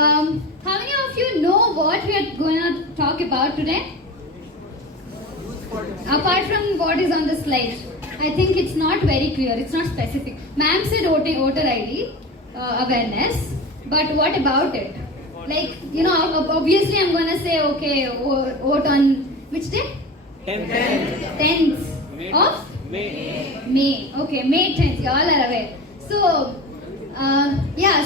how many of you know what we are going to talk about today? Apart from what is on the slide, I think it's not very clear, it's not specific. Ma'am said voter ID awareness, but what about it? Like, you know, obviously I'm going to say, okay, vote on which day? 10th of May. Okay, May 10th, you all are aware. So,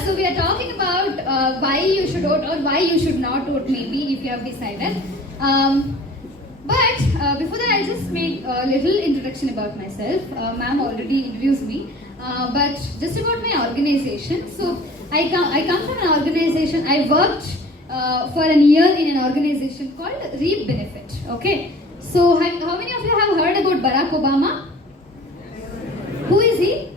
so we are talking about why you should vote or why you should not vote, maybe, if you have decided. But before that, I'll just make a little introduction about myself. Ma'am already introduced me, but just about my organization. So, I come from an organization, I worked for a year in an organization called Reap Benefit. Okay, so how many of you have heard about Barack Obama? Who is he?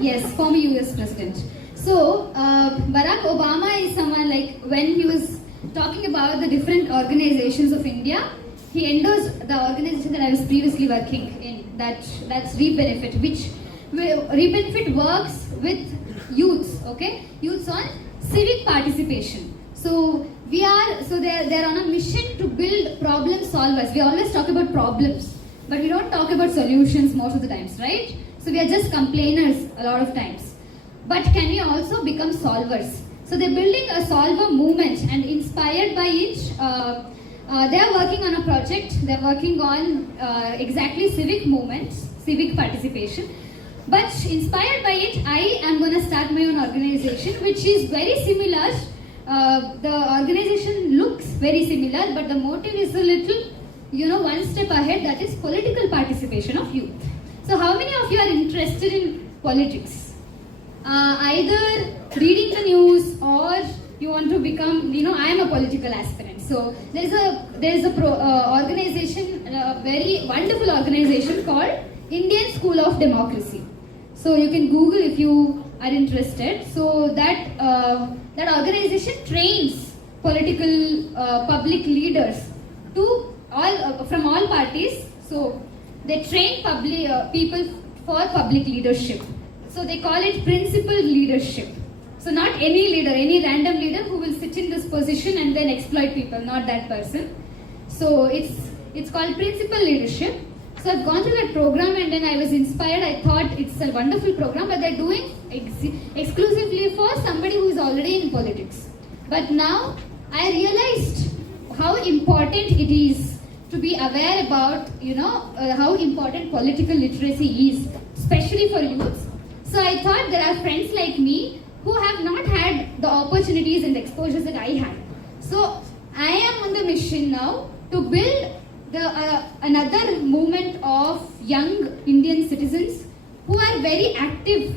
Yes, former US President. So, Barack Obama is someone like, when he was talking about the different organizations of India, he endorsed the organization that I was previously working in, that's Reap Benefit, which Reap Benefit works with youths, okay? Youths on civic participation. So, they're on a mission to build problem solvers. We always talk about problems, but we don't talk about solutions most of the times, right? So, we are just complainers a lot of times. But can we also become solvers? So they're building a solver movement, and inspired by it, they're working on a project. They're working on exactly civic movements, civic participation. But inspired by it, I am going to start my own organization, which is very similar. The organization looks very similar, but the motive is a little, one step ahead. That is political participation of youth. So how many of you are interested in politics? Either reading the news or you want to become, I am a political aspirant. So there is a organization, a very wonderful organization called Indian School of Democracy. So you can Google if you are interested. So that organization trains political public leaders from all parties. So they train people for public leadership. So they call it principled leadership. So not any leader, any random leader who will sit in this position and then exploit people, not that person. So it's called principled leadership. So I've gone through that program and then I was inspired. I thought it's a wonderful program, but they're doing exclusively for somebody who is already in politics. But now I realized how important it is to be aware about, how important political literacy is, especially for youths. So I thought there are friends like me who have not had the opportunities and the exposures that I had. So I am on the mission now to build another movement of young Indian citizens who are very active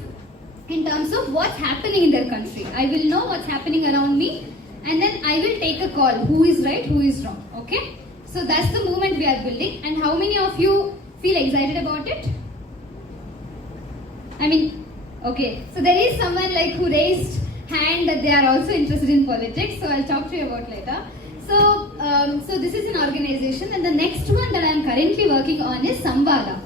in terms of what's happening in their country. I will know what's happening around me, and then I will take a call, who is right, who is wrong, okay? So that's the movement we are building. And how many of you feel excited about it? Okay, so there is someone like who raised hand that they are also interested in politics, so I'll talk to you about later. So this is an organization, and the next one that I am currently working on is Samvada.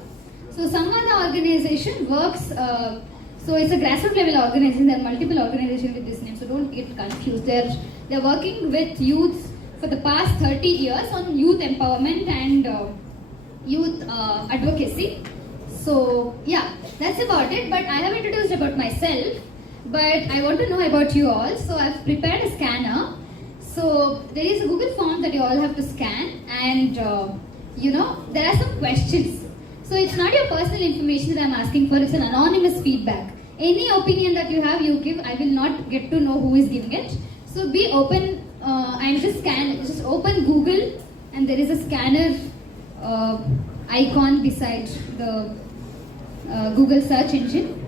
So Samvada organization works, so it's a grassroots level organization. There are multiple organizations with this name, so don't get confused. They're working with youths for the past 30 years on youth empowerment and youth advocacy. So yeah, that's about it. But I have introduced about myself, but I want to know about you all. So I've prepared a scanner. So there is a Google form that you all have to scan, and there are some questions. So it's not your personal information that I'm asking for, it's an anonymous feedback. Any opinion that you have, you give. I will not get to know who is giving it. So be open and just open Google, and there is a scanner icon beside the Google search engine.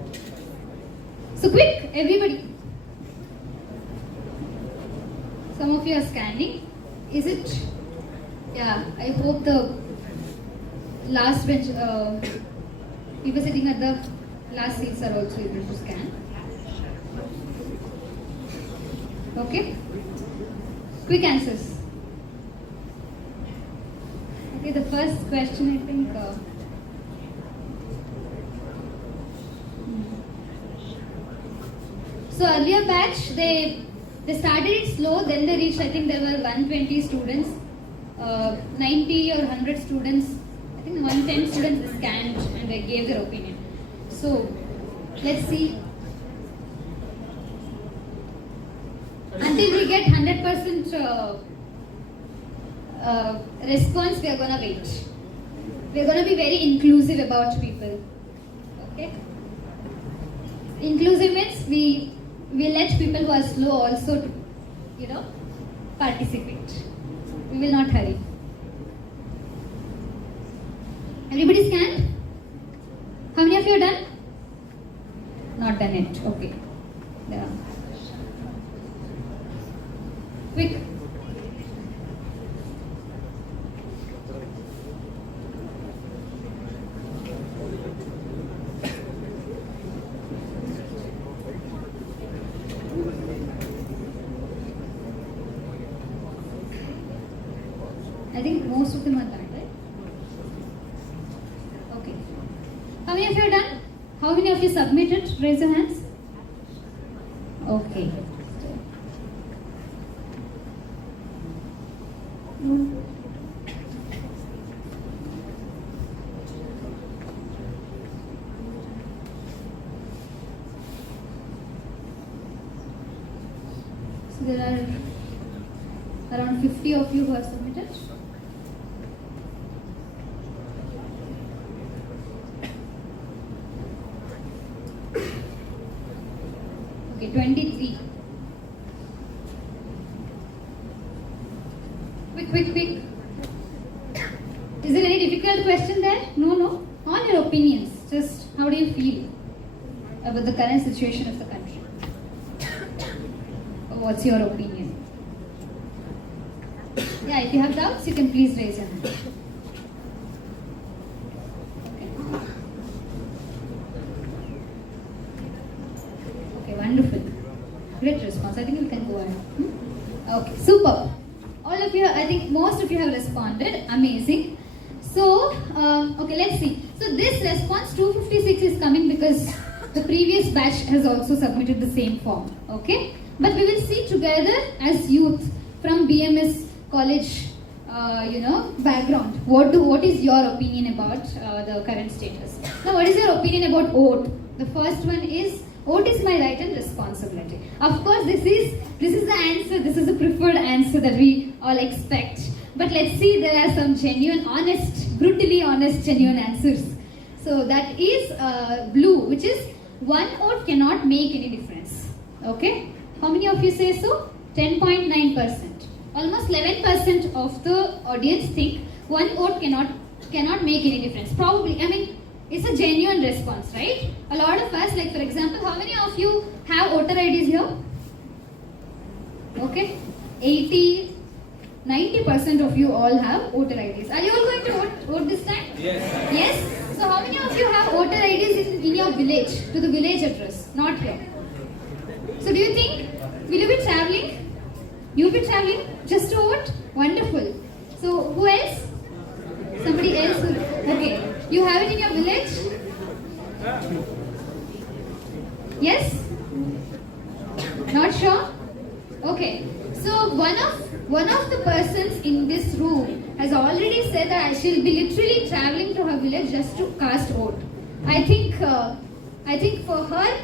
So quick, everybody. Some of you are scanning. Is it? Yeah, I hope the last bench, people sitting at the last seats are also able to scan. Okay? Quick answers. Okay, the first question, I think. So earlier batch, they started it slow, then they reached, I think there were 120 students, 90 or 100 students, I think 110 students they scanned and they gave their opinion. So let's see. Until we get 100% response, we are gonna wait. We are gonna be very inclusive about people. Okay? Inclusive means we let people who are slow also, participate. We will not hurry. Everybody scanned? How many of you are done? Not done it. Okay. Yeah. Quick. I think most of them are done, right? Okay. How many of you are done? How many of you submitted? Raise your hands. Okay. So there are around 50 of you who have submitted. Okay, 23. Quick. Is there any difficult question there? No. On your opinions, just how do you feel about the current situation of the country? What's your opinion? Yeah, if you have doubts, you can please raise your hand. Okay, wonderful. Great response. I think we can go ahead. Okay, super. All of you, I think most of you have responded. Amazing. So, okay, let's see. So this response 256 is coming because the previous batch has also submitted the same form. Okay? But we will see together as youth from BMS college, background. What is your opinion about the current status? Now, what is your opinion about vote? The first one is, vote is my right and responsibility. Of course, this is the answer. This is the preferred answer that we all expect. But let's see, there are some genuine, honest, brutally honest, genuine answers. So that is blue, which is one vote cannot make any difference. Okay? How many of you say so? 10.9%. Almost 11% of the audience think one vote cannot make any difference. Probably, I mean, it's a genuine response, right? A lot of us, like for example, how many of you have voter IDs here? Okay, 90% of you all have voter IDs. Are you all going to vote this time? Yes. Yes? So how many of you have voter IDs in your village, to the village address? Not here. So do you think, will you be traveling? You'll be traveling just to vote? Wonderful. So who else? Somebody else? Okay. You have it in your village? Yes? Not sure? Okay. So one of the persons in this room has already said that she'll be literally traveling to her village just to cast vote. I think for her,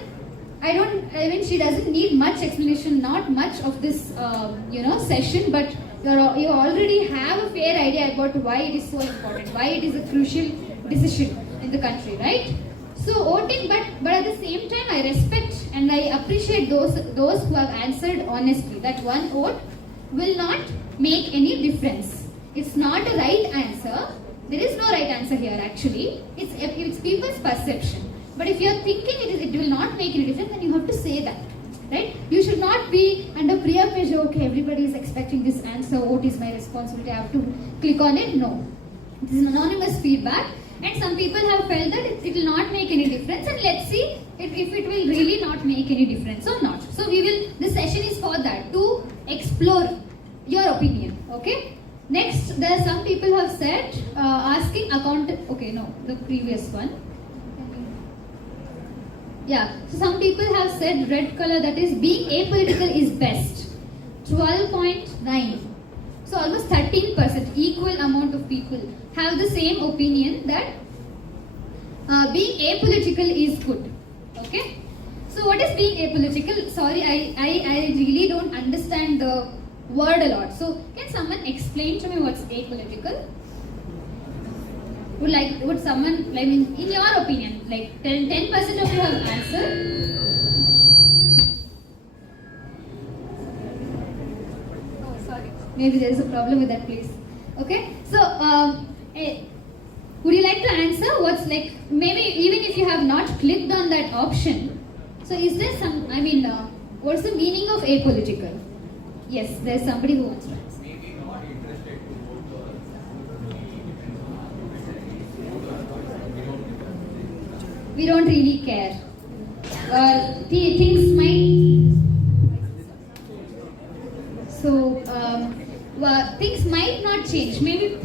she doesn't need much explanation, not much of this, session, but you already have a fair idea about why it is so important, why it is a crucial decision in the country, right? So voting, but at the same time, I respect and I appreciate those who have answered honestly that one vote will not make any difference. It's not a right answer. There is no right answer here actually. It's people's perception. But if you are thinking it will not make any difference, then you have to say that, right? You should not be under peer pressure. Okay, everybody is expecting this answer. Vote is my responsibility. I have to click on it. No, this is anonymous feedback. And some people have felt that it will not make any difference, and let's see if it will really not make any difference or not. So this session is for that, to explore your opinion, okay? Next, there are some people who have said, asking the previous one. Yeah, so some people have said red color, that is being apolitical is best. 12.9. So almost 13%, equal amount of people have the same opinion that being apolitical is good. Okay? So what is being apolitical? Sorry, I really don't understand the word a lot. So can someone explain to me what's apolitical? Would someone, I mean, in your opinion, like 10% of you have answered. Oh, sorry. Maybe there is a problem with that place. Okay. So, would you like to answer what's like, maybe even if you have not clicked on that option. So is there some, I mean, what's the meaning of apolitical? Yes, there's somebody who wants to answer. We don't really care. Things might. So things might not change. Maybe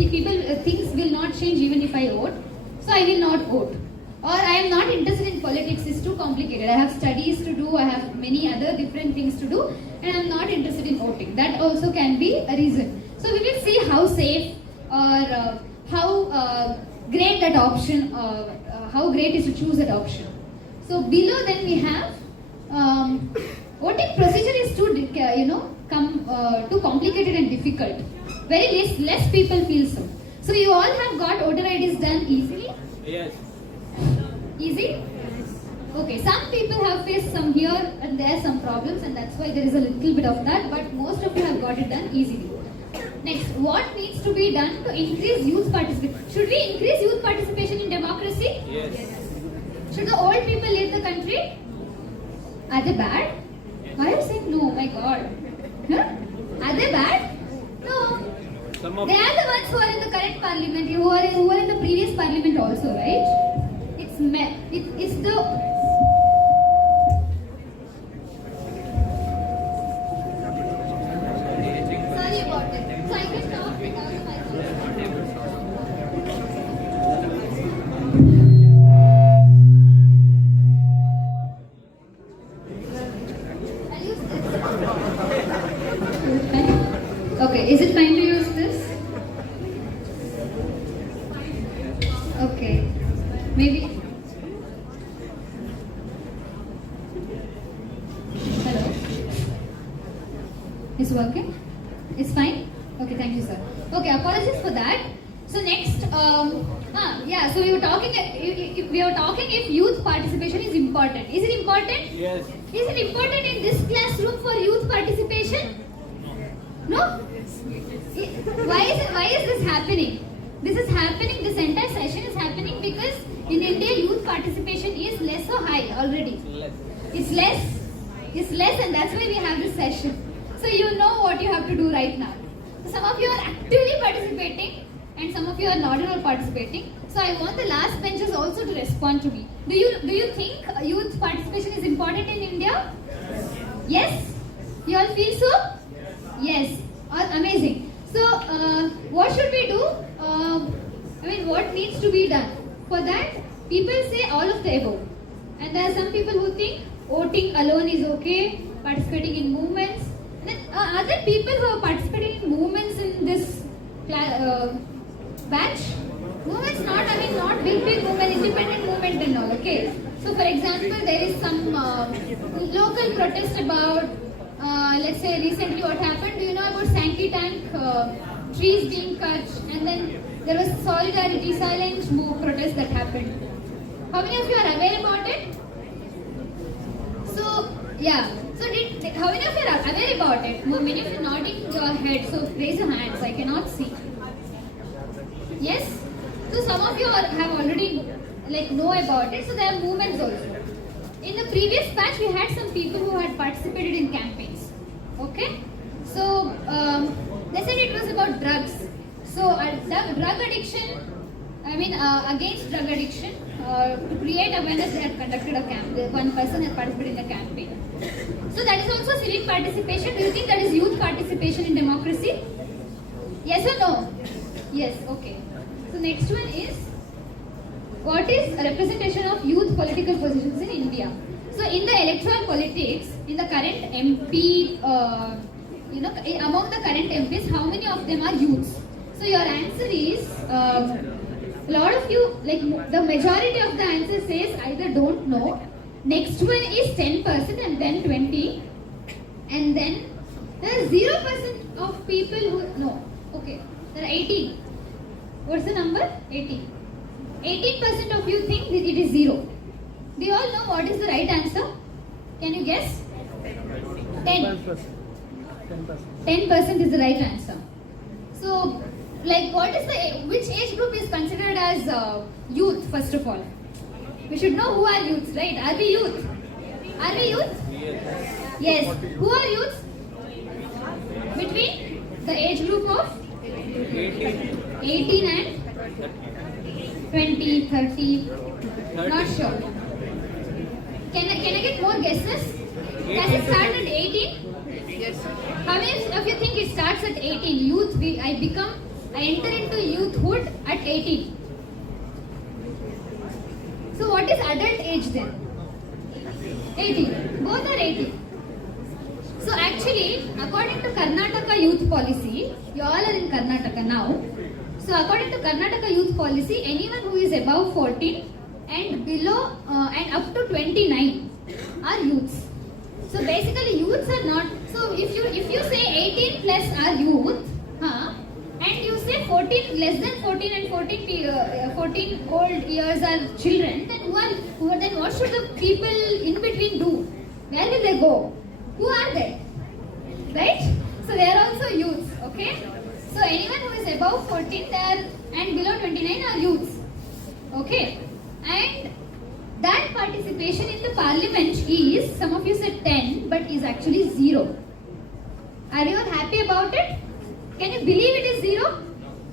things will not change even if I vote. So I will not vote. Or I am not interested in politics. It's too complicated. I have studies to do. I have many other different things to do, and I'm not interested in voting. That also can be a reason. So we will see how safe or how great that option. How great is to choose that option. So below then we have voting procedure is too too complicated and difficult. Very less people feel so. So you all have got voter IDs done easily? Yes. Easy? Okay, some people have faced some here and there some problems, and that's why there is a little bit of that, but most of you have got it done easily. Next, what needs to be done to increase youth participation? Should we increase youth participation in democracy? Yes. Should the old people lead the country? Are they bad? Why are you saying no? My God. Huh? Are they bad? No. They are the ones who are in the current parliament, who are in the previous parliament also, right? It's the... Sorry about it. So I can talk without the microphone. I'll use this. Okay, is it fine to use this? Okay. Maybe. Hello. Is working? It's fine? Okay, thank you, sir. Okay, apologies for that. So next, yeah. So we were talking if youth participation is important. Is it important? Yes. Is it important in this classroom for youth participation? No. Why is this happening? This is happening. This entire session is happening because in India youth participation is less or high already. It's less, and that's why we have this session. So you know what you have to do right now. So some of you are actively participating, and some of you are not at all participating. So I want the last benches also to respond to me. Do you think youth participation is important in India? Yes? You all feel so? Yes. Amazing. So what should we do? What needs to be done? For that, people say all of the above. And there are some people who think voting alone is okay, participating in movements. Then other people who are participating in movements in this batch, movements not big movement, independent movement and all, okay? So for example, there is some local protest about, let's say recently what happened, do you know about Sankey Tank, trees being cut, and then there was solidarity, silent protest that happened. How many of you are aware about it? So, yeah. So, how many of you are aware about it? Many of you are nodding your head, so raise your hands. I cannot see. Yes? So, some of you have already know about it. So, there are movements also. In the previous batch, we had some people who had participated in campaigns. Okay? So, they said it was about drugs. So, drug addiction, against drug addiction, to create awareness, they had conducted a campaign. One person had participated in a campaign. So, that is also civic participation. Do you think that is youth participation in democracy? Yes or no? Yes, okay. So, next one is, what is a representation of youth political positions in India? So in the electoral politics, in the current MP, among the current MPs, how many of them are youths? So your answer is, a lot of you, like the majority of the answer says either don't know. Next one is 10% and then 20. And then there is 0% of people who know. Okay, there are 18. What's the number? 18. 18% of you think that it is 0. Do you all know what is the right answer? Can you guess? 10. 10% is the right answer. So, like, which age group is considered as youth, first of all? We should know who are youths, right? Are we youth? Are we youth? Yes. Who are youths? Between the age group of 18 and 20, 30, not sure. Can I get more guesses? Does it start at 18? Yes. How many of you think it starts at 18? Youth, I enter into youthhood at 18. So what is adult age then? 18. Both are 18. So actually, according to Karnataka youth policy, you all are in Karnataka now. So according to Karnataka youth policy, anyone who is above 14 and below and up to 29 are youths. So basically, youths are not. So if you say 18 plus are youth, and you say 14 less than 14 and 14 old years are children, then then what should the people in between do? Where will they go? Who are they? Right? So they are also youths. Okay. So anyone who is above 14 and below 29 are youths. Okay. And that participation in the parliament is, some of you said 10, but is actually 0. Are you all happy about it? Can you believe it is 0?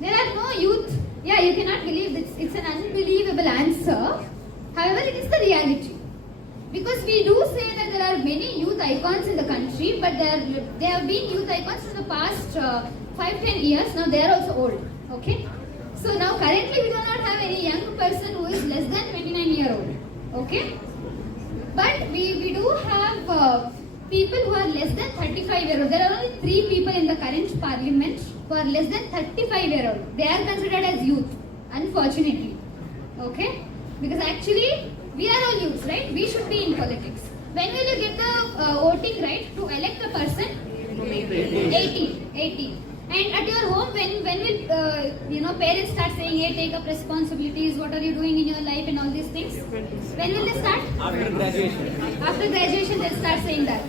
There are no youth. Yeah, you cannot believe this. It's an unbelievable answer. However, it is the reality. Because we do say that there are many youth icons in the country, but there have been youth icons in the past 5-10 years. Now they are also old. Okay? So now currently we do not have any young person who is less than 29-year-old. Okay? But we do have people who are less than 35-year-old. There are only 3 people in the current parliament who are less than 35-year-old. They are considered as youth, unfortunately. Okay? Because actually, we are all youths, right? We should be in politics. When will you get the voting right to elect a person? 18. And at your home, when will parents start saying, hey, take up responsibilities, what are you doing in your life and all these things? When will they start? After graduation. After graduation, they'll start saying that.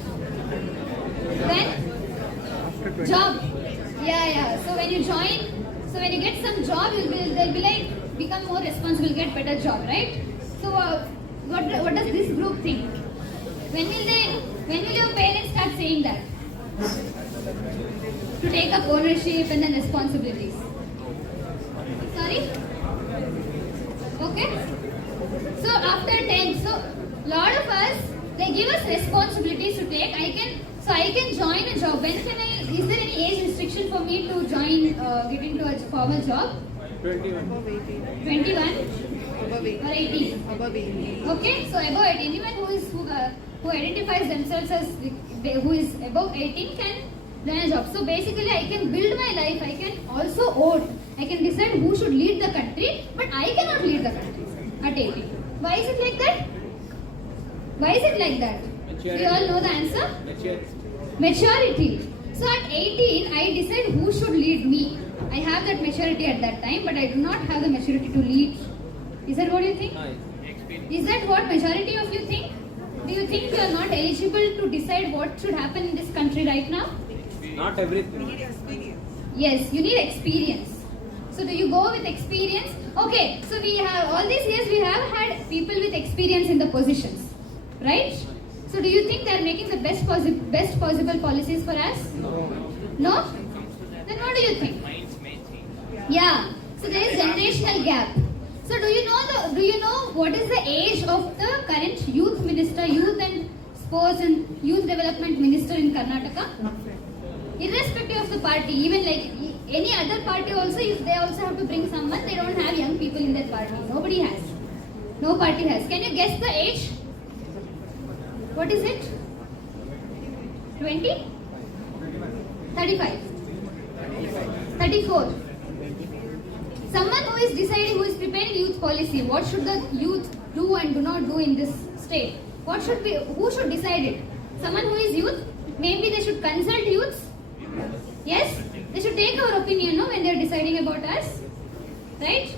When? Job. Yeah. So when you get some job, they'll be like, become more responsible, get better job, right? So what does this group think? When will your parents start saying that? To take up ownership and then responsibilities. Sorry? Okay? So after 10, so lot of us, they give us responsibilities to take. I can join a job. Is there any age restriction for me to join, get into a formal job? 21. 21? Above 18. Or 18? Above 18. Okay, so above 18, anyone who identifies themselves as who is above 18 can join a job. So basically, I can build my life. I can also vote. I can decide who should lead the country, but I cannot lead the country at 18. Why is it like that? Why is it like that? Maturity. We all know the answer. Maturity. So at 18, I decide who should lead me. I have that maturity at that time, but I do not have the maturity to lead. Is that what you think? Is that what majority of you think? Do you think you are not eligible to decide what should happen in this country right now? Not everything. Yes, you need experience. So do you go with experience? Okay, so we have all these years we have had people with experience in the positions, right? So do you think they are making the best possible policies for us? No? Then what do you think? Yeah. So there is generational gap. So do you know what is the age of the current youth minister, youth and sports and youth development minister in Karnataka? Irrespective of the party, even like any other party also, if they also have to bring someone, they don't have young people in their party. Nobody has. No party has. Can you guess the age? What is it? 20? 35? 34? Someone who is deciding, who is preparing youth policy, what should the youth do and do not do in this state? What should be, who should decide it? Someone who is youth, maybe they should consult youths. Yes? They should take our opinion, no, when they are deciding about us. Right?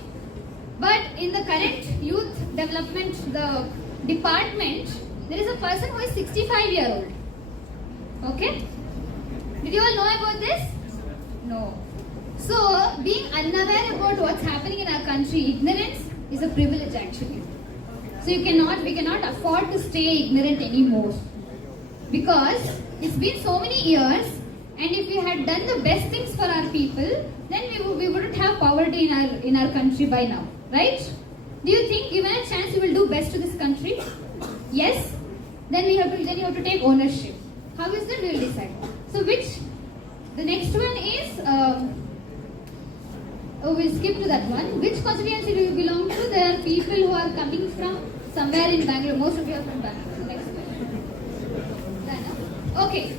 But in the current youth development, the department, there is a person who is 65-year-old. Okay? Did you all know about this? No. So, being unaware about what's happening in our country, ignorance is a privilege actually. So we cannot afford to stay ignorant anymore. Because it's been so many years, and if we had done the best things for our people, then we wouldn't have poverty in our country by now, right? Do you think, given a chance, you will do best to this country? Yes. Then you have to take ownership. How is that? We will decide. So the next one is. We'll skip to that one. Which constituency do you belong to? There are people who are coming from somewhere in Bangalore. Most of you are from Bangalore. Next one. Okay.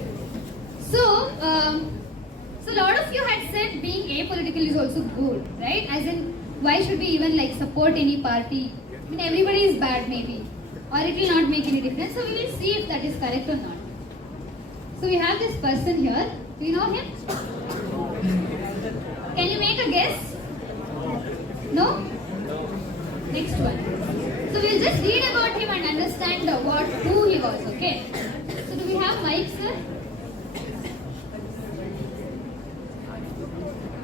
So a lot of you had said being apolitical is also good, right? As in, why should we even like support any party? I mean, everybody is bad maybe, or it will not make any difference. So we will see if that is correct or not. So we have this person here. Do you know him? Can you make a guess? No? Next one. So we'll just read about him and understand who he was, okay? So do we have mics, sir?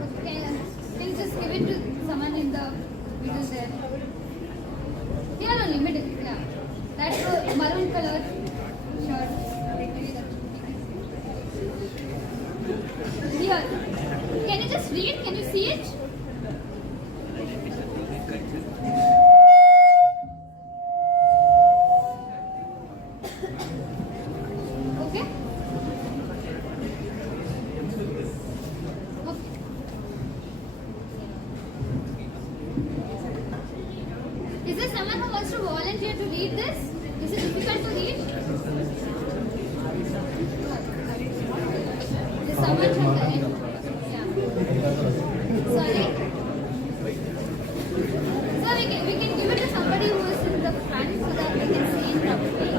Okay, can you just give it to someone in the middle there? Here only, middle, yeah. That's the maroon color shirt. Here. Can you just read? Can you see it? Okay. Is there someone who wants to volunteer to read this? Is it difficult to read? Is someone from the end? Sorry? So we can give it to somebody who is in the front so that we can see it properly.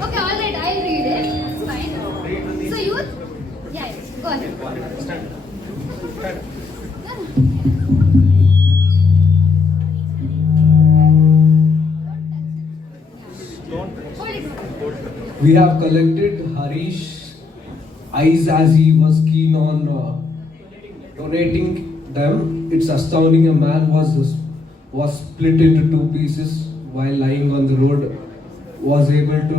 Okay, alright, I'll read it. It's fine. So youth? Yeah, go ahead. Stand. We have collected Harish eyes as he was keen on donating them. It's astounding a man was split into two pieces while lying on the road, was able to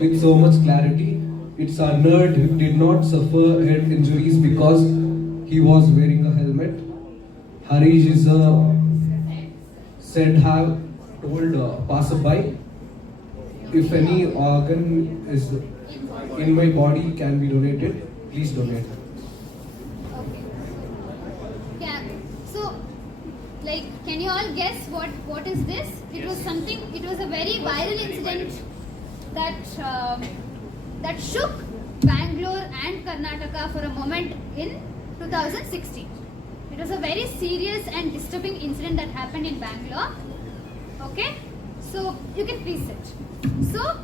with so much clarity. It's a nerd who did not suffer head injuries because he was wearing a helmet. Harish is said have told passerby, if any organ is in my body can be donated, please donate. Okay. Yeah. So, like, can you all guess what is this? It was a very viral incident that shook Bangalore and Karnataka for a moment in 2016. It was a very serious and disturbing incident that happened in Bangalore. Okay? So, you can please sit. So,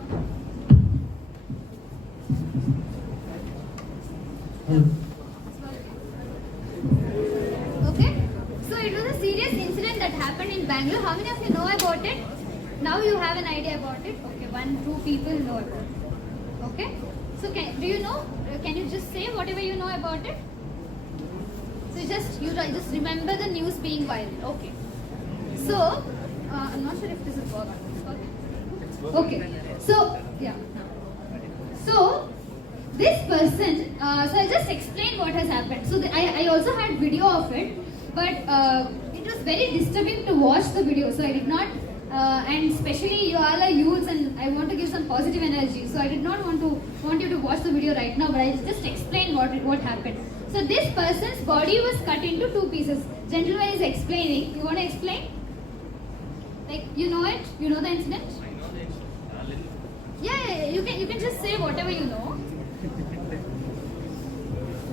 okay? So, it was a serious incident that happened in Bangalore. How many of you know about it? Now you have an idea about it. Okay, 1-2 people know about it. Okay? So, do you know? Can you just say whatever you know about it? So you just remember the news being viral. Okay. So I'm not sure if this is working. Okay. So yeah. So this person. So I'll just explain what has happened. So I also had video of it, but it was very disturbing to watch the video. So I did not and especially you all are youths, and I want to give some positive energy. So I did not want you to watch the video right now, but I'll just explain what happened. So this person's body was cut into 2 pieces. Gentleman is explaining. You want to explain? Like you know it? You know the incident? I know that. Yeah, you can just say whatever you know.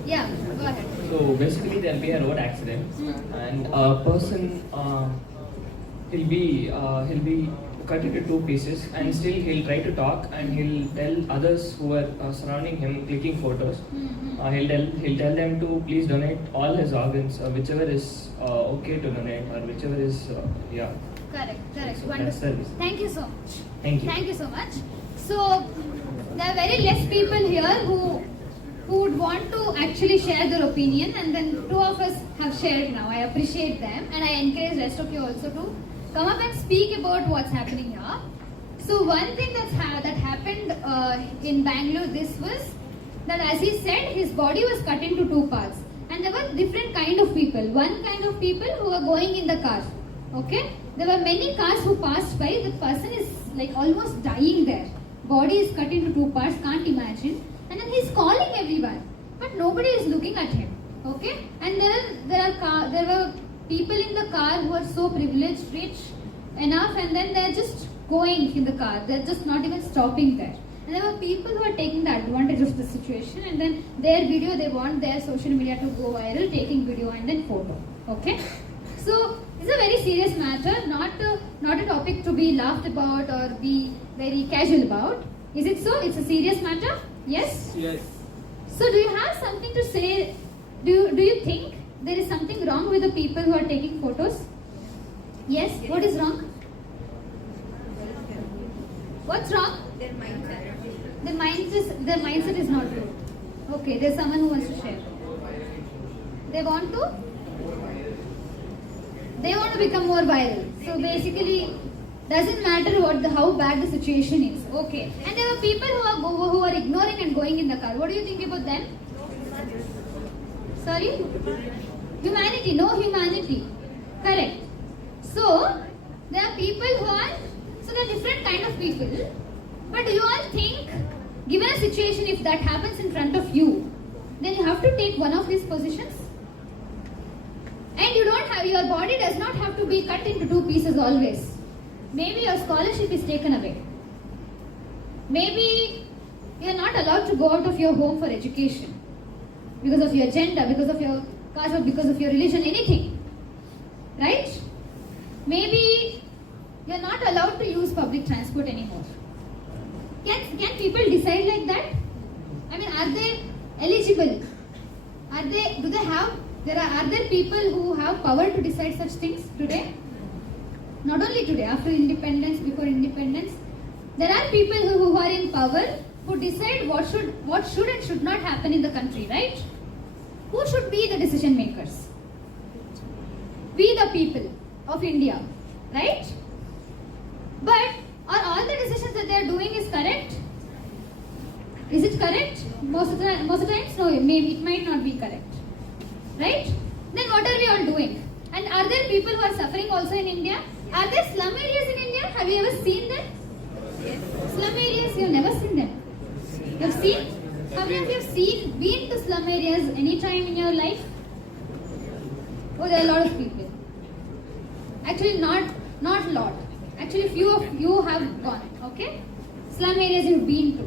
Yeah, go ahead. So basically, there'll be a road accident, and a person he'll be cut into 2 pieces, and still he'll try to talk, and he'll tell others who are surrounding him, clicking photos. He'll tell them to please donate all his organs, whichever is okay to donate, or whichever is yeah. Correct. So that's Wonderful. service. Thank you so much. Thank you. Thank you so much. So there are very less people here who would want to actually share their opinion, and then 2 of us have shared now. I appreciate them, and I encourage rest of you also to come up and speak about what's happening here. So one thing that happened in Bangalore, this was that, as he said, his body was cut into 2 parts, and there were different kind of people. One kind of people who were going in the car. Okay, there were many cars who passed by. The person is like almost dying there. Body is cut into 2 parts. Can't imagine. And then he's calling everyone, but nobody is looking at him. Okay, and there were people in the car who are so privileged, rich enough, and then they're just going in the car. They're just not even stopping there. And there were people who are taking the advantage of the situation, and then their video, they want their social media to go viral, taking video and then photo. Okay, so it's a very serious matter, not a topic to be laughed about or be very casual about. Is it so? It's a serious matter. Yes. Yes. So do you have something to say? Do you think there is something wrong with the people who are taking photos? Yes. What is wrong? What's wrong? Their mindset. Their mindset is not good. Okay, there's someone who wants to share. They want to become more viral. So basically, doesn't matter how bad the situation is. Okay. And there were people who are ignoring and going in the car. What do you think about them? Sorry? Humanity. No humanity. Correct. So there are people there are different kind of people. But do you all think, given a situation, if that happens in front of you, then you have to take one of these positions? And your body does not have to be cut into 2 pieces always. Maybe your scholarship is taken away. Maybe you are not allowed to go out of your home for education because of your gender, because of your caste, or because of your religion, anything. Right? Maybe you are not allowed to use public transport anymore. Can people decide like that? I mean, are they eligible? Are there people who have power to decide such things today? Not only today, after independence, before independence, there are people who are in power who decide what should and should not happen in the country, right? Who should be the decision makers? We, the people of India, right? But are all the decisions that they are doing is correct? Is it correct? Most of the times, no. Maybe it might not be correct, right? Then what are we all doing? And are there people who are suffering also in India? Are there slum areas in India? Have you ever seen them? Yes. Slum areas, you have never seen them. You have seen? How many of you have been to slum areas any time in your life? Oh, there are a lot of people. Actually, not a lot. Actually, few of you have gone. Okay, slum areas you've been to.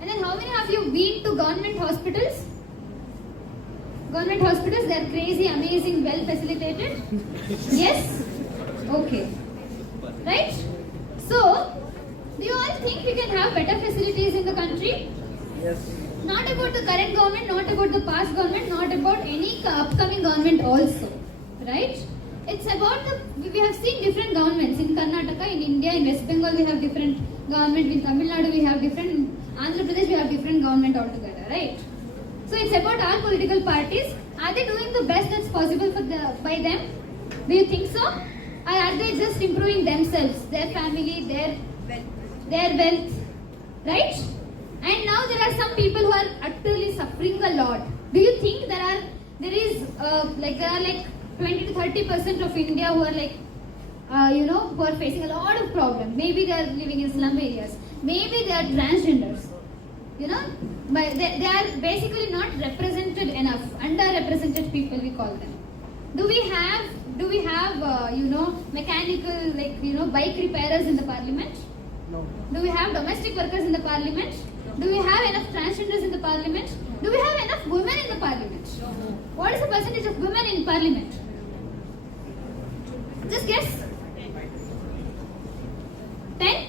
And then how many of you been to government hospitals? Government hospitals, they are crazy, amazing, well facilitated. Yes. Okay. Right? So, do you all think we can have better facilities in the country? Yes. Not about the current government, not about the past government, not about any upcoming government also. Right? It's about we have seen different governments in Karnataka, in India, in West Bengal we have different government, in Tamil Nadu we have different, Andhra Pradesh we have different government altogether, right? So it's about our political parties. Are they doing the best that's possible by them? Do you think so? Or are they just improving themselves, their family, their wealth, right? And now there are some people who are utterly suffering a lot. Do you think there are 20 to 30% of India who are like who are facing a lot of problems. Maybe they are living in slum areas. Maybe they are transgenders. But they are basically not represented enough. Underrepresented people, we call them. Do we have mechanical, bike repairers in the parliament? No. Do we have domestic workers in the parliament? Do we have enough transgenders in the parliament? Do we have enough women in the parliament? What is the percentage of women in parliament? Just guess. 10?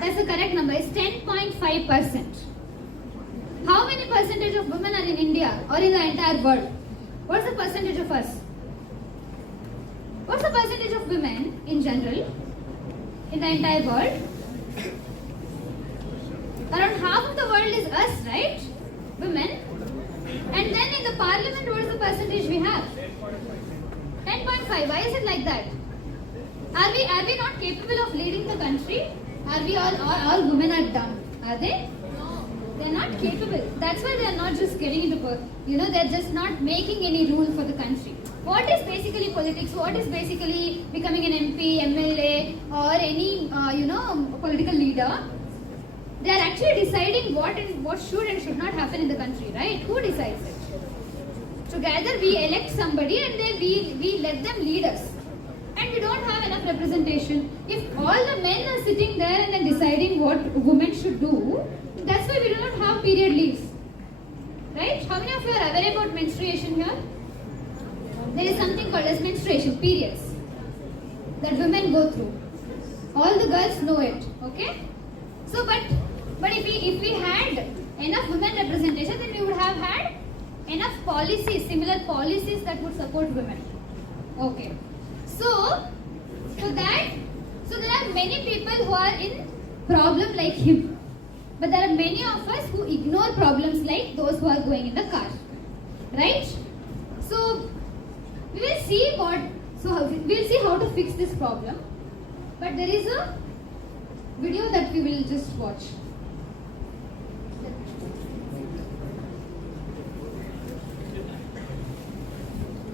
That's the correct number. It's 10.5%. How many percentage of women are in India or in the entire world? What's the percentage of us? What's the percentage of women in general in the entire world? Around half of the world is us, right? Women. And then in the parliament, what is the percentage we have? 10.5. Why is it like that? Are we not capable of leading the country? Are we all women are dumb? Are they? No. They are not capable. That's why they are not just getting into they're just not making any rule for the country. What is basically politics? What is basically becoming an MP, MLA or any political leader? They are actually deciding what should and should not happen in the country, right? Who decides it? Together we elect somebody and then we let them lead us. And we don't have enough representation. If all the men are sitting there and then deciding what women should do, that's why we do not have period leaves. Right? How many of you are aware about menstruation here? There is something called as menstruation, periods, that women go through. All the girls know it, okay? So, but if we had enough women representation, then we would have had enough policies, similar policies that would support women. Okay. So there are many people who are in problem like him. But there are many of us who ignore problems like those who are going in the car. Right? So we will see how to fix this problem. But there is a video that we will just watch.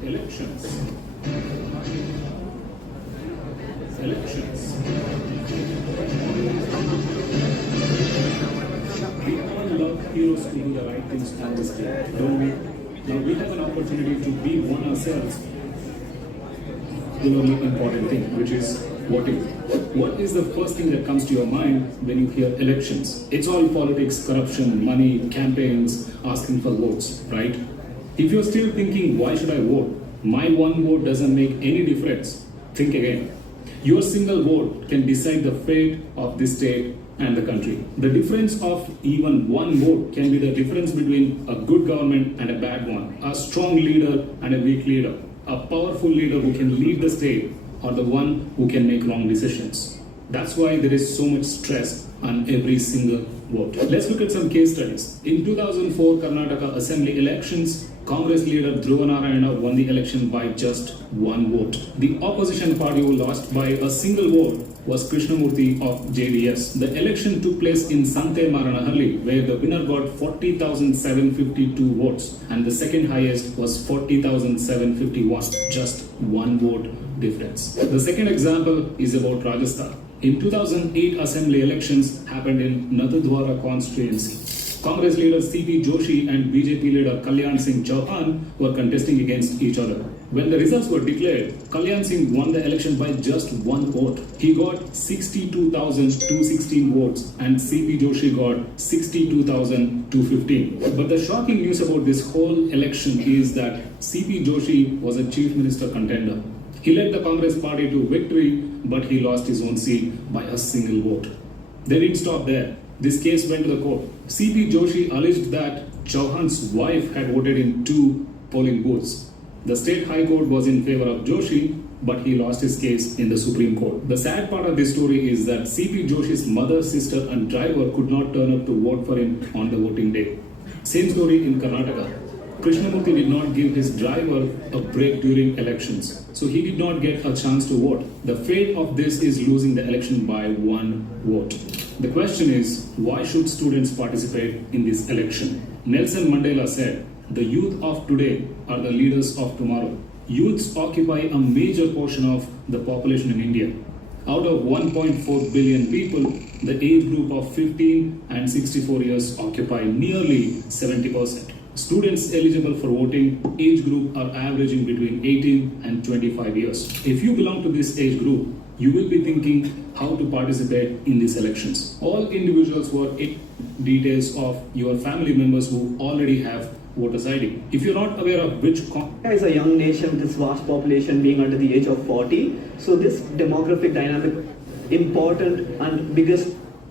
Elections. We all love heroes who do the right things honestly, don't we? Now we have an opportunity to be one ourselves. The only important thing, which is voting. What is the first thing that comes to your mind when you hear elections? It's all politics, corruption, money, campaigns, asking for votes, right? If you're still thinking, why should I vote? My one vote doesn't make any difference. Think again. Your single vote can decide the fate of this state and the country. The difference of even one vote can be the difference between a good government and a bad one, a strong leader and a weak leader, a powerful leader who can lead the state or the one who can make wrong decisions. That's why there is so much stress on every single vote. Let's look at some case studies. In 2004 Karnataka Assembly elections, Congress leader Dhruva Narayana won the election by just one vote. The opposition party who lost by a single vote was Krishnamurthy of JDS. The election took place in Sante Maranahalli, where the winner got 40,752 votes and the second highest was 40,751. Just one vote difference. The second example is about Rajasthan. In 2008 assembly elections happened in Nathdwara constituency. Congress leader C.P. Joshi and BJP leader Kalyan Singh Chauhan were contesting against each other. When the results were declared, Kalyan Singh won the election by just one vote. He got 62,216 votes and C.P. Joshi got 62,215. But the shocking news about this whole election is that C.P. Joshi was a chief minister contender. He led the Congress party to victory, but he lost his own seat by a single vote. They didn't stop there. This case went to the court. C.P. Joshi alleged that Chauhan's wife had voted in 2 polling booths. The state high court was in favor of Joshi, but he lost his case in the Supreme Court. The sad part of this story is that C.P. Joshi's mother, sister and driver could not turn up to vote for him on the voting day. Same story in Karnataka. Krishnamurthy did not give his driver a break during elections, so he did not get a chance to vote. The fate of this is losing the election by one vote. The question is, why should students participate in this election? Nelson Mandela said, "The youth of today are the leaders of tomorrow." youths occupy a major portion of the population in India. Out of 1.4 billion people, the age group of 15 and 64 years occupy nearly 70%. Students eligible for voting age group are averaging between 18 and 25 years. If you belong to this age group, you will be thinking how to participate in these elections. All individuals were in details of your family members who already have voters ID. If you're not aware of which India is a young nation with this vast population being under the age of 40. So this demographic dynamic important and biggest,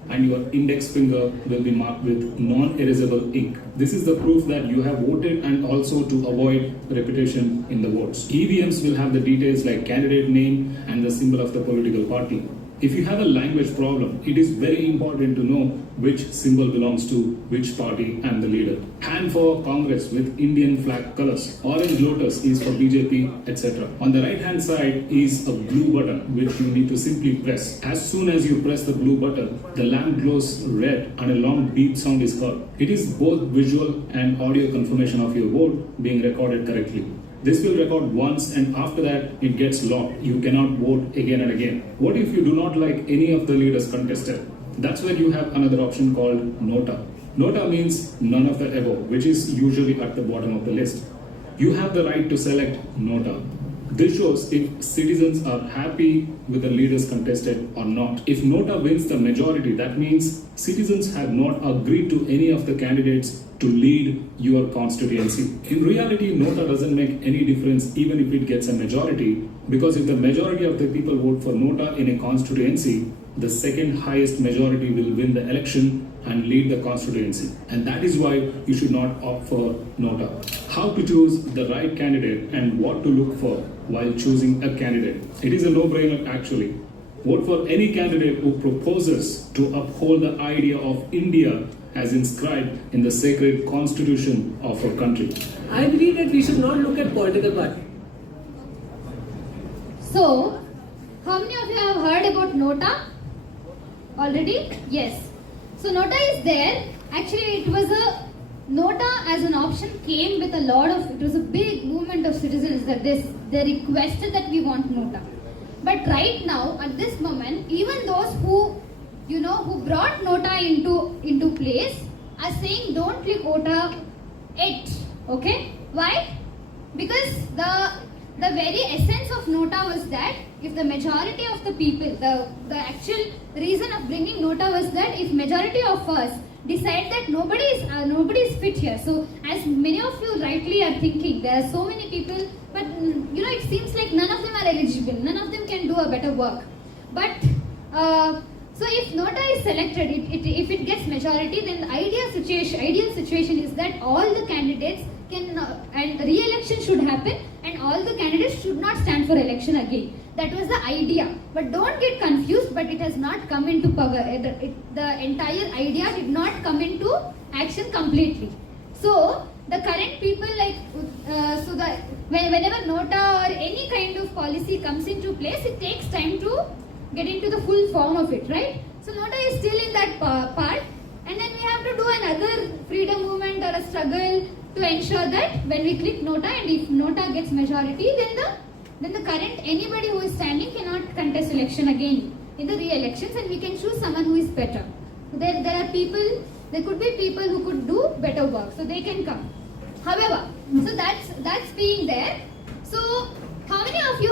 and your index finger will be marked with non-erasable ink. This is the proof that you have voted and also to avoid repetition in the votes. EVMs will have the details like candidate name and the symbol of the political party. If you have a language problem, it is very important to know which symbol belongs to which party and the leader. Hand for Congress with Indian flag colors. Orange lotus is for BJP, etc. On the right hand side is a blue button which you need to simply press. As soon as you press the blue button, the lamp glows red and a long beep sound is heard. It is both visual and audio confirmation of your vote being recorded correctly. This will record once and after that it gets locked. You cannot vote again and again. What if you do not like any of the leaders contested? That's where you have another option called Nota. Nota means none of the above, which is usually at the bottom of the list. You have the right to select Nota. This shows if citizens are happy with the leaders contested or not. If Nota wins the majority, that means citizens have not agreed to any of the candidates to lead your constituency. In reality, Nota doesn't make any difference even if it gets a majority, because if the majority of the people vote for Nota in a constituency, the second highest majority will win the election and lead the constituency. And that is why you should not opt for Nota. How to choose the right candidate and what to look for while choosing a candidate. It is a no-brainer actually. Vote for any candidate who proposes to uphold the idea of India as inscribed in the sacred constitution of our country. I believe that we should not look at political party. So, how many of you have heard about Nota already? Yes. So Nota is there. Actually, it was a Nota as an option came with a lot of. It was a big movement of citizens that they requested that we want Nota. But right now, at this moment, even those who brought Nota into place are saying don't click Nota yet. Okay? Why? Because the very essence of Nota was that if the majority of the people, the actual reason of bringing Nota was that if majority of us decide that nobody is fit here. So as many of you rightly are thinking, there are so many people, but it seems like none of them are eligible. None of them can do a better work. But so if Nota is selected, if it gets majority, then the ideal situation is that all the candidates can and re-election should happen, and all the candidates should not stand for election again. That was the idea. But don't get confused, but it has not come into power. The entire idea did not come into action completely. So the current people whenever Nota or any kind of policy comes into place, it takes time to get into the full form of it, right? So Nota is still in that part, and then we have to do another freedom movement or a struggle to ensure that when we click Nota, and if Nota gets majority, then the current anybody who is standing cannot contest election again in the re-elections, and we can choose someone who is better. There could be people who could do better work, so they can come. However, so that's being there. So how many of you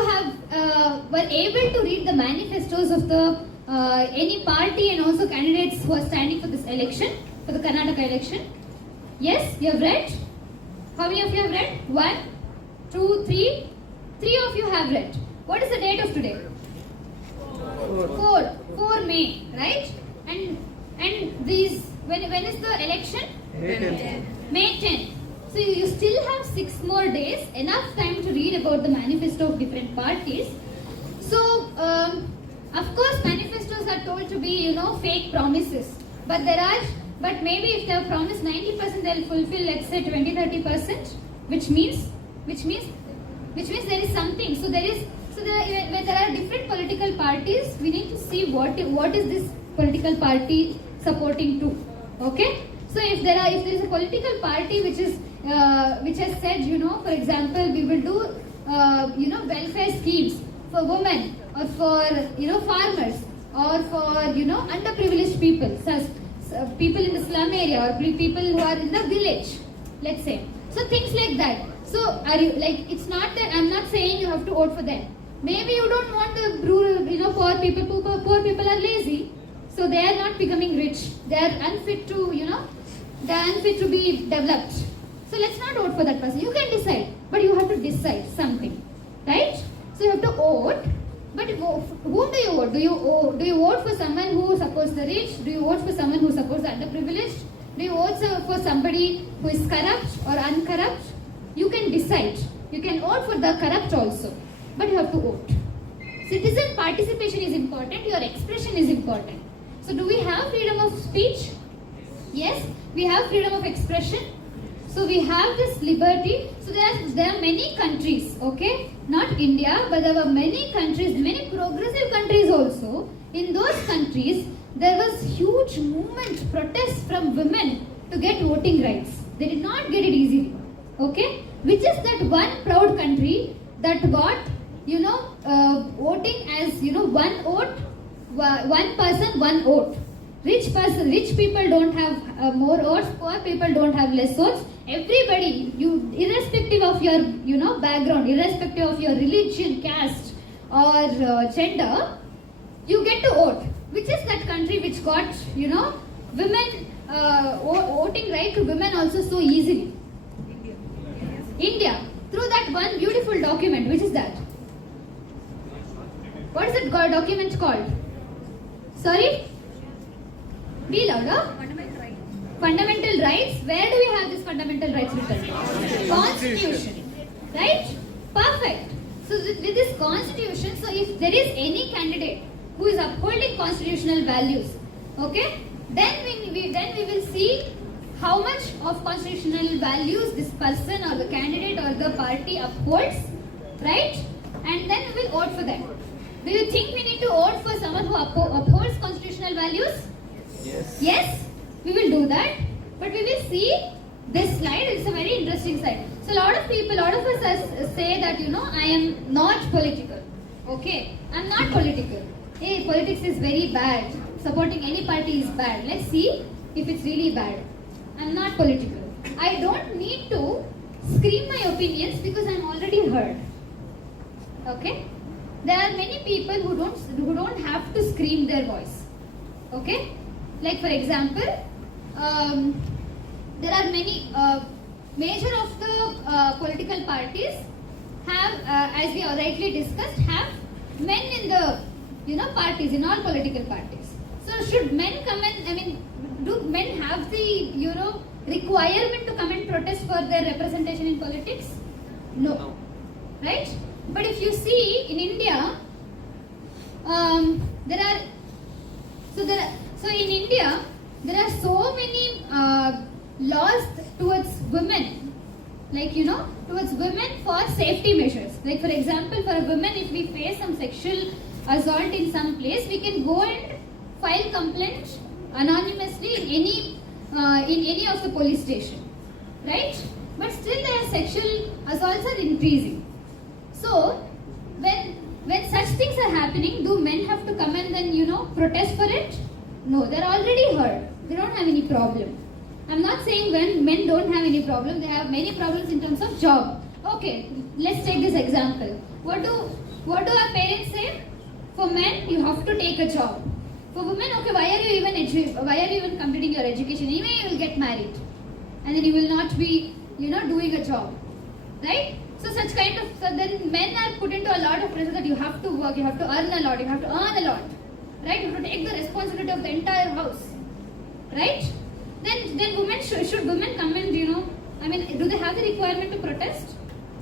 were able to read the manifestos of the any party and also candidates who are standing for this election, for the Karnataka election? Yes, you have read? How many of you have read? 1, 2, 3. 3 of you have read. What is the date of today? 4 May, right? And these when is the election? May 10. So you still have 6 more days, enough time to read about the manifesto of different parties. So of course manifestos are told to be fake promises, but maybe if they have promised 90%, they'll fulfill, let's say 20-30%, which means there is something. So when there are different political parties, we need to see what is this political party supporting to. Okay? So if there is a political party which has said, for example, we will do welfare schemes for women or for farmers or for underprivileged people, such people in the slum area or people who are in the village, let's say. So things like that. So are you like? It's not that I'm not saying you have to vote for them. Maybe you don't want the rural, poor people. Poor people are lazy, so they are not becoming rich. They are unfit to, they are unfit to be developed. So let's not vote for that person. You can decide, but you have to decide something, right? So you have to vote. But whom do you vote? Do you vote for someone who supports the rich? Do you vote for someone who supports the underprivileged? Do you vote for somebody who is corrupt or uncorrupt? You can decide. You can vote for the corrupt also, but you have to vote. Citizen participation is important. Your expression is important. So do we have freedom of speech? Yes, we have freedom of expression. So we have this liberty. So there are many countries, okay? Not India, but there were many countries, many progressive countries also. In those countries, there was huge movement, protests from women to get voting rights. They did not get it easily, okay? Which is that one proud country that got, voting as, one vote, one person, one vote. Rich people don't have more votes, poor people don't have less votes. Everybody, irrespective of your, background, irrespective of your religion, caste or gender, you get to vote. Which is that country which got, women, voting right to women also so easily? India. Through that one beautiful document. Which is that? What is that document called? Sorry? Be louder. Fundamental rights. Where do we have this fundamental rights written? Constitution. Right? Perfect. So with this constitution, so if there is any candidate who is upholding constitutional values, okay, then we will see how much of constitutional values this person or the candidate or the party upholds, right? And then we will vote for them. Do you think we need to vote for someone who upholds constitutional values? Yes. Yes, we will do that. But we will see this slide. It's a very interesting slide. So a lot of us say that, I am not political. Okay, I'm not political. Hey, politics is very bad. Supporting any party is bad. Let's see if it's really bad. I'm not political. I don't need to scream my opinions because I'm already heard. Okay? There are many people who don't have to scream their voice. Okay? Like for example, there are many major of the political parties have, as we rightly discussed, have men in the parties, in all political parties. So should men come and do men have the requirement to come and protest for their representation in politics? No. Right? But if you see in India, so in India there are so many laws towards women, like towards women for safety measures. Like for example, for a woman, if we face some sexual assault in some place, we can go and file complaint anonymously in any of the police station, right? But still their sexual assaults are increasing. So when such things are happening, do men have to come and then protest for it? No, they're already heard. They don't have any problem. I'm not saying when men don't have any problem. They have many problems in terms of job. Okay, let's take this example. What do our parents say? For men, you have to take a job. For women, okay, why are you even completing your education? Anyway, you will get married, and then you will not be, doing a job, right? So then men are put into a lot of pressure that you have to work, you have to earn a lot, you have to earn a lot, right? You have to take the responsibility of the entire house, right? Then women should women come and do they have the requirement to protest?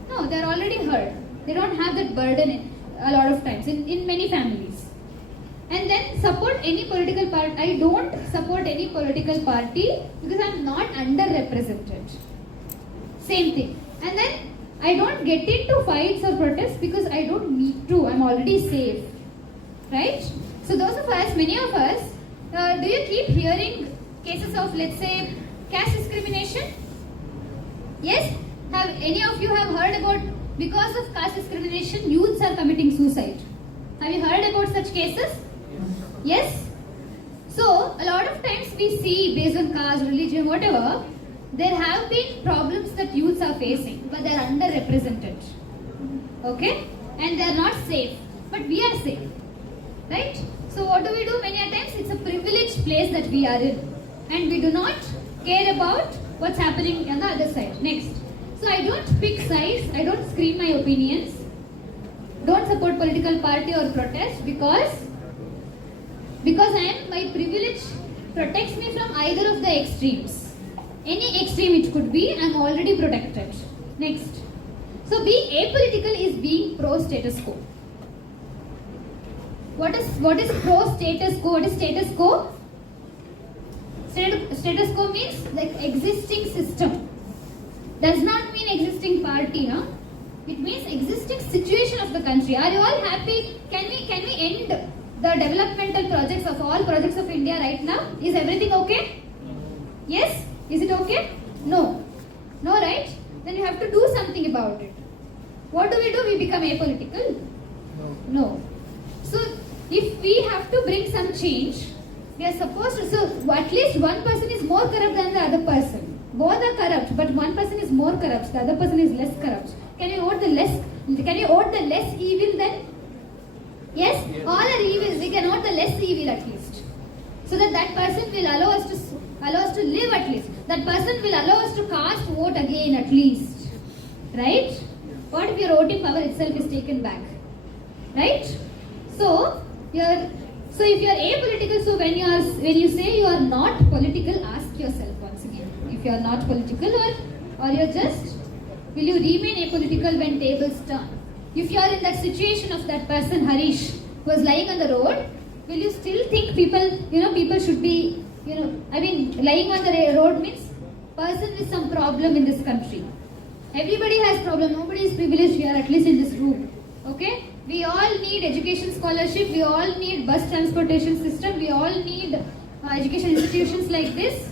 No, they are already heard. They don't have that burden a lot of times in many families. And then support any political party. I don't support any political party because I'm not underrepresented. Same thing. And then I don't get into fights or protests because I don't need to. I'm already safe. Right? So those of us, many of us, do you keep hearing cases of, let's say, caste discrimination? Yes? Have any of you have heard about because of caste discrimination, youths are committing suicide. Have you heard about such cases? Yes? So, a lot of times we see, based on caste, religion, whatever, there have been problems that youths are facing, but they are underrepresented. Okay? And they are not safe. But we are safe. Right? So, what do we do many a times? It's a privileged place that we are in. And we do not care about what's happening on the other side. Next. So, I don't pick sides. I don't scream my opinions. Don't support political party or protest because my privilege protects me from either of the extremes. Any extreme it could be, I'm already protected. Next. So being apolitical is being pro-status quo. What is pro-status quo? What is status quo? Status quo means like existing system. Does not mean existing party, no? It means existing situation of the country. Are you all happy? Can we end the developmental projects of all projects of India right now? Is everything okay? Yes? Is it okay? No. No, right? Then you have to do something about it. What do? We become apolitical? No. So, if we have to bring some change, we are supposed to, so at least one person is more corrupt than the other person. Both are corrupt, but one person is more corrupt, the other person is less corrupt. Can you vote the less evil then? Yes? All are evil, we can vote the less evil at least. So that person will allow us to live at least. That person will allow us to cast vote again at least. Right? What if your voting power itself is taken back? Right? So if you are apolitical, so when you say you are not political, ask yourself once again. If you are not political or you're just, will you remain apolitical when tables turn? If you are in that situation of that person, Harish, who was lying on the road, will you still think people should be, lying on the road means person with some problem in this country. Everybody has problem, nobody is privileged here, at least in this room. Okay? We all need education scholarship, we all need bus transportation system, we all need education institutions like this.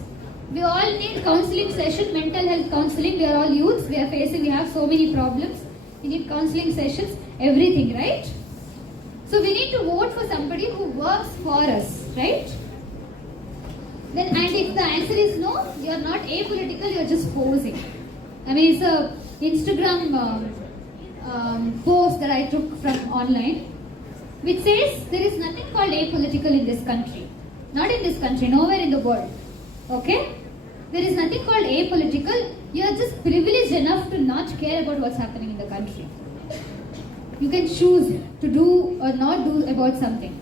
We all need counseling session, mental health counseling, we are all youths, we have so many problems. We need counseling sessions, everything, right? So we need to vote for somebody who works for us, right? Then, and if the answer is no, you are not apolitical, you are just posing. It's a Instagram post that I took from online, which says there is nothing called apolitical in this country. Not in this country, nowhere in the world. Okay? There is nothing called apolitical. You are just privileged enough to not care about what's happening in the country. You can choose to do or not do about something.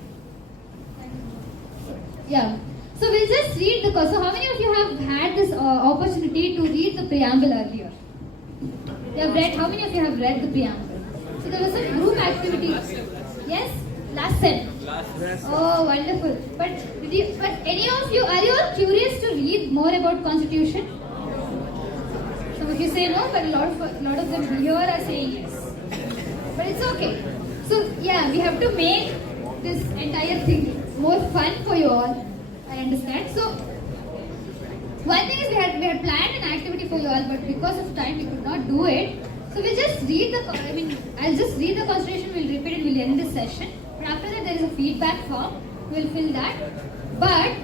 Yeah. So we'll just read the. So how many of you have had this opportunity to read the preamble earlier? You have read. How many of you have read the preamble? So there was some group activity. Yes. Last set. Oh, wonderful. But any of you, are you all curious to read more about Constitution? Some of you say no, but a lot of them here are saying yes. But it's okay. So yeah, we have to make this entire thing more fun for you all. I understand. So one thing is we had planned an activity for you all, but because of time we could not do it. So we'll just read I'll just read the Constitution. We'll repeat it. We'll end this session. But after that, there is a feedback form. We'll fill that. But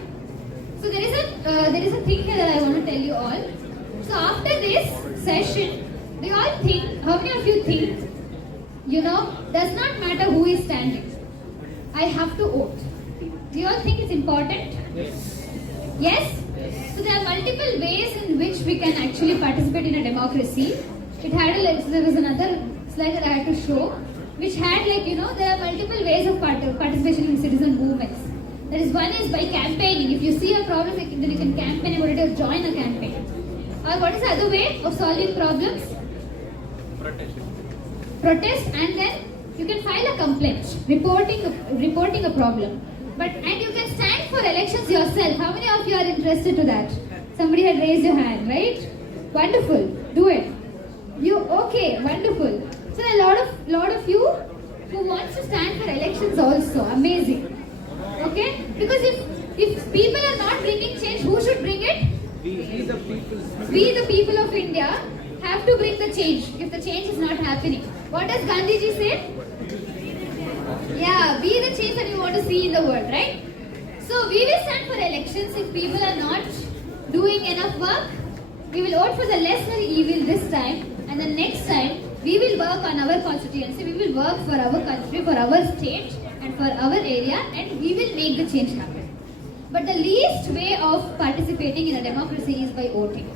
so there is a thing here that I want to tell you all. So after this session, do you all think? How many of you think? Does not matter who is standing. I have to vote. Do you all think it's important? Yes? So there are multiple ways in which we can actually participate in a democracy. There was another slide that I had to show, which had there are multiple ways of participation in citizen movements. There is one is by campaigning. If you see a problem, then you can campaign about it or join a campaign. Or what is the other way of solving problems? Protest, and then you can file a complaint, reporting a problem. And you can stand for elections yourself. How many of you are interested to that? Somebody had raised your hand, right? Wonderful. Do it. Okay, wonderful. So a lot of you who wants to stand for elections also. Amazing. Okay? Because if people are not bringing change, who should bring it? We the people of India. have to bring the change if the change is not happening. What does Gandhiji say? Yeah, be the change that you want to see in the world, right? So we will stand for elections if people are not doing enough work. We will vote for the lesser evil this time, and the next time we will work on our constituency, we will work for our country, for our state and for our area, and we will make the change happen. But the least way of participating in a democracy is by voting.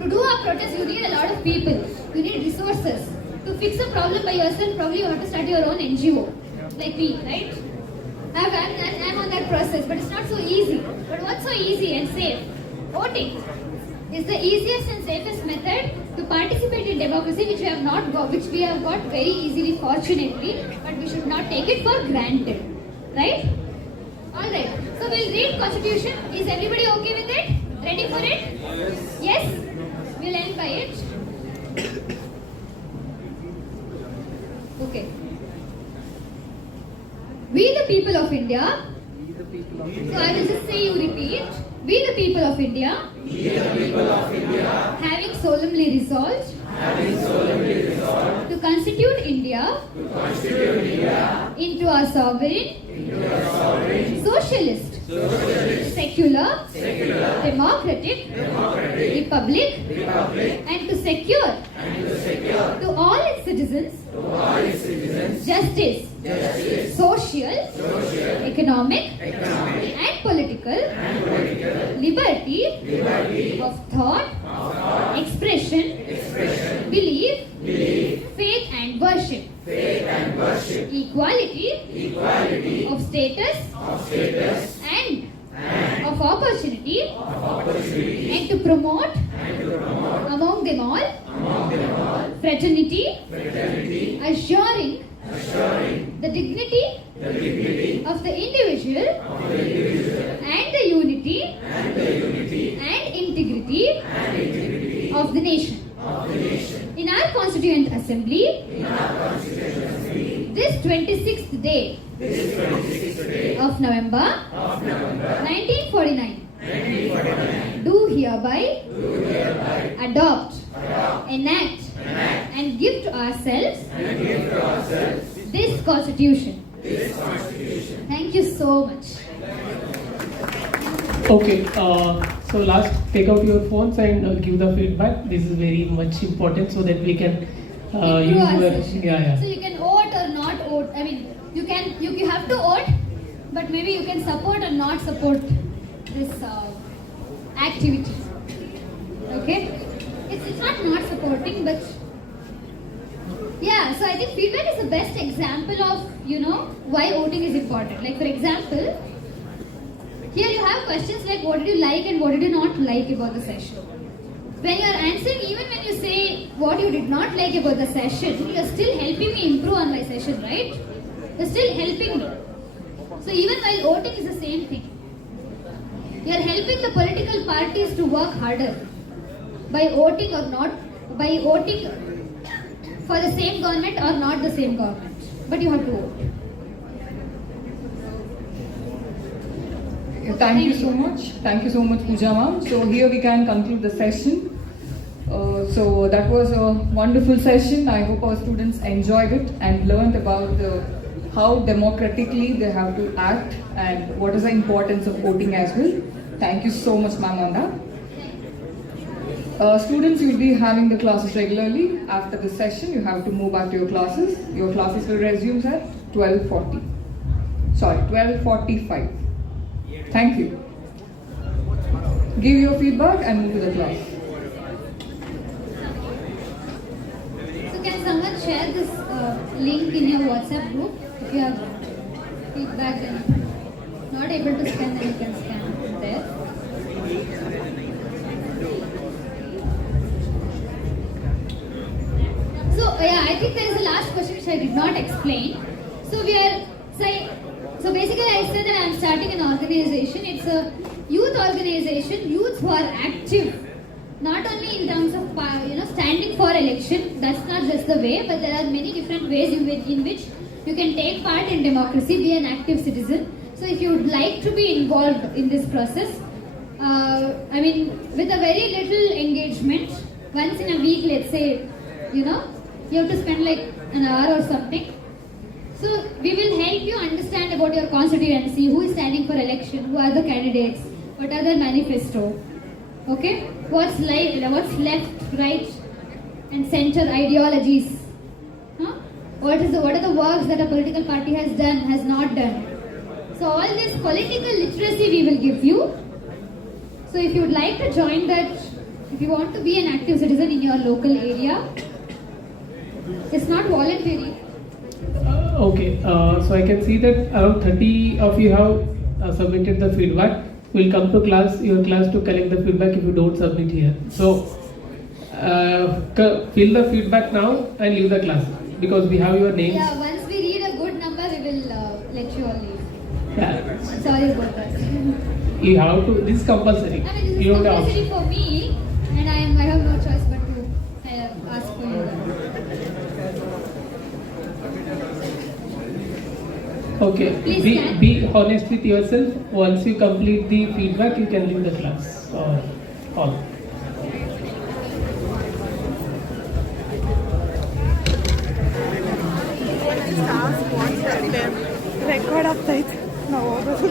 To do a protest, you need a lot of people. You need resources. To fix a problem by yourself, probably you have to start your own NGO, like me, right? I'm on that process, but it's not so easy. But what's so easy and safe? Voting is the easiest and safest method to participate in democracy, which we have got very easily, fortunately, but we should not take it for granted, right? All right. So we'll read Constitution. Is everybody okay with it? Ready for it? Yes. We'll end by it. Okay. We the people of India. So I will just say you repeat. We the people of India. Having solemnly resolved. To constitute India. Into a sovereign. Socialist. Secular. Democratic. Republic. And to secure. To all its citizens. Justice. Social. Economic. And political. Liberty. Of thought. Expression. Belief. Faith and worship. Equality. Of status. And of opportunity. And to promote. Among them all. Fraternity. Assuring. The dignity. Of the individual. And the unity. And integrity. Of the nation. In our Constituent Assembly. This 26th day. Of November. 1949. Do hereby. Adopt. Enact. And give to ourselves. This Constitution. Thank you so much. Okay, so last, take out your phones and give the feedback. This is very much important so that we can use our your session. yeah. So you can vote or not vote. I mean, you have to vote, but maybe you can support or not support this activity. Okay, it's not supporting, but yeah. So I think feedback is the best example of why voting is important. Like for example. Here you have questions like what did you like and what did you not like about the session. When you are answering, even when you say what you did not like about the session, you are still helping me improve on my session, right? You are still helping me. So even while voting is the same thing. You are helping the political parties to work harder by voting or not, by voting for the same government or not the same government. But you have to vote. Thank you so much. Thank you so much, Pooja ma'am. So here we can conclude the session. So that was a wonderful session. I hope our students enjoyed it and learned about how democratically they have to act and what is the importance of voting as well. Thank you so much, ma'am, on that. Students, you will be having the classes regularly. After the session, you have to move back to your classes. Your classes will resume at 12:45. Thank you. Give your feedback and move to the class. So can someone share this link in your WhatsApp group? If you have feedback and not able to scan, then you can scan there. So yeah, I think there is a last question which I did not explain. So basically I said that I am starting an organization. It's a youth organization, youths who are active. Not only in terms of standing for election, that's not just the way, but there are many different ways in which you can take part in democracy, be an active citizen. So if you would like to be involved in this process, with a very little engagement, once in a week, let's say, you have to spend like an hour or something. So we will help you understand about your constituency, who is standing for election, who are the candidates, what are their manifesto, okay? What's left, right, and center ideologies. Huh? What are the works that a political party has done, has not done. So all this political literacy we will give you. So if you would like to join that, if you want to be an active citizen in your local area, it's not voluntary. Okay, so I can see that around 30 of you have submitted the feedback. We'll come to your class to collect the feedback if you don't submit here. So, fill the feedback now and leave the class because we have your names. Yeah, once we read a good number, we will let you all leave. Yeah. Sorry about that. You have to, this is compulsory. I mean, this You is don't have compulsory for me, and I have no choice but to ask for you. Okay, Please be honest with yourself. Once you complete the feedback, you can leave the class or hall. Record ಆಗ್ತೈತೆ ನಾವು ಹೋಗೋದು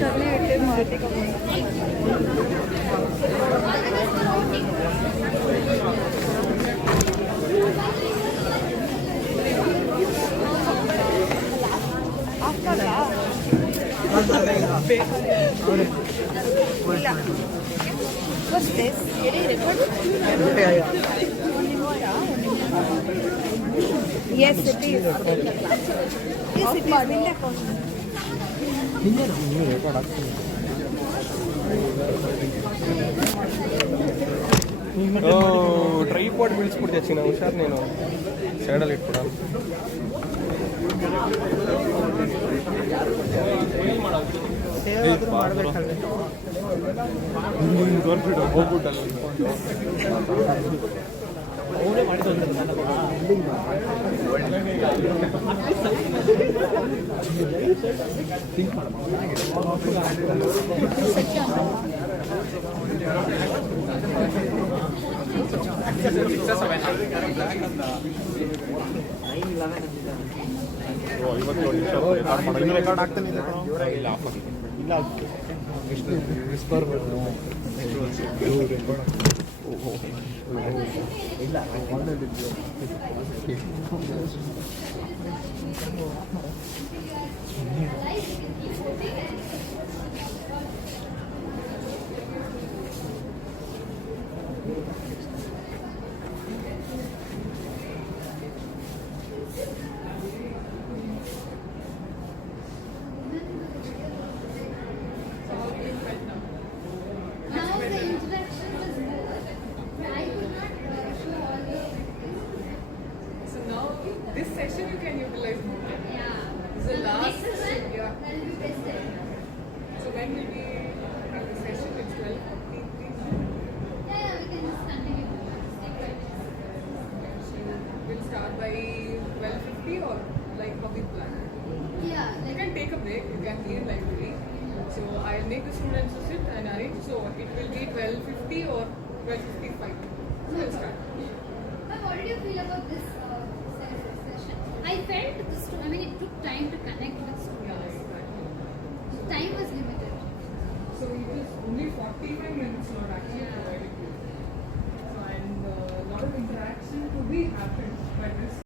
ತಲೆ ಇಟ್ಟೆ ಮಾತಿಗೆ What's this? Yes, it is. Yes, it is. Tripod ಬೀಳಿಸ್ಬಿಡ್ತೀಯ ಚಿನ್ನ ಹುಷಾರ್ ನೀನು ಸೈಡಲ್ಲಿ ಇಟ್ಬಿಡ ಹೋಗ್ಬಿಟ್ಟಲ್ಲ ಅವರೇ ಮಾಡಿದ್ರು ಇವತ್ತು ರೆಕಾರ್ಡ್ ಆಗ್ತಾನೆ ಇಲ್ಲ ಇಲ್ಲ ಎಷ್ಟು ವಿಸ್ಪರ್ ಇಲ್ಲ Now the introduction was more. I could not show all the So now this session you can utilize more. yeah. This is the last Next one, yeah. when we tested. So when will we have the session? It's 12:43 now. Yeah, we can just continue. So we'll start by 12:50 or like how we plan. Yeah, You like can take a break. You can leave library. So I'll make the students to sit and arrange. So it will be 12:50 or 12:55. So we'll start. Ma'am, what did you feel about this session? I felt it took time to connect with students. Time was limited. So it is only 45 minutes not actually provided. So and a lot of interaction to be happened by this.